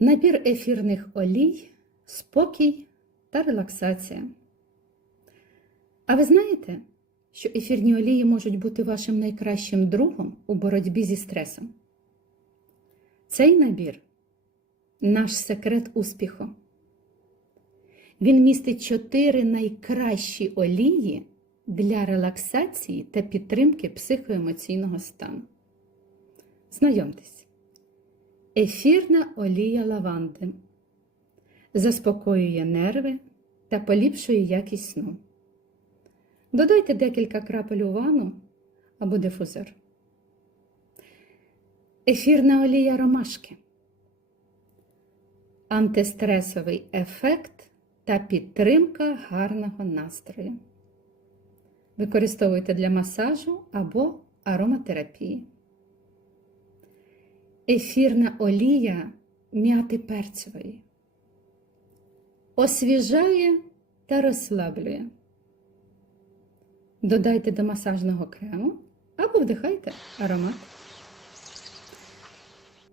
Набір ефірних олій, спокій та релаксація. А ви знаєте, що ефірні олії можуть бути вашим найкращим другом у боротьбі зі стресом? Цей набір наш секрет успіху. Він містить чотири найкращі олії для релаксації та підтримки психоемоційного стану. Знайомтесь. Ефірна олія лаванди заспокоює нерви та поліпшує якість сну. Додайте декілька крапель у ванну або дифузор. Ефірна олія ромашки. Антистресовий ефект та підтримка гарного настрою. Використовуйте для масажу або ароматерапії. Ефірна олія м'яти перцевої. Освіжає та розслаблює. Додайте до масажного крему або вдихайте аромат.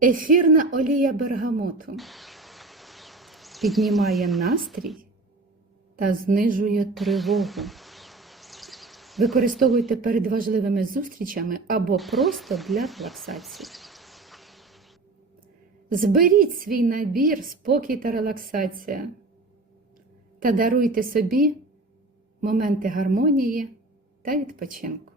Ефірна олія бергамоту піднімає настрій та знижує тривогу. Використовуйте перед важливими зустрічами або просто для релаксації. Зберіть свій набір, спокій та релаксація та даруйте собі моменти гармонії та відпочинку.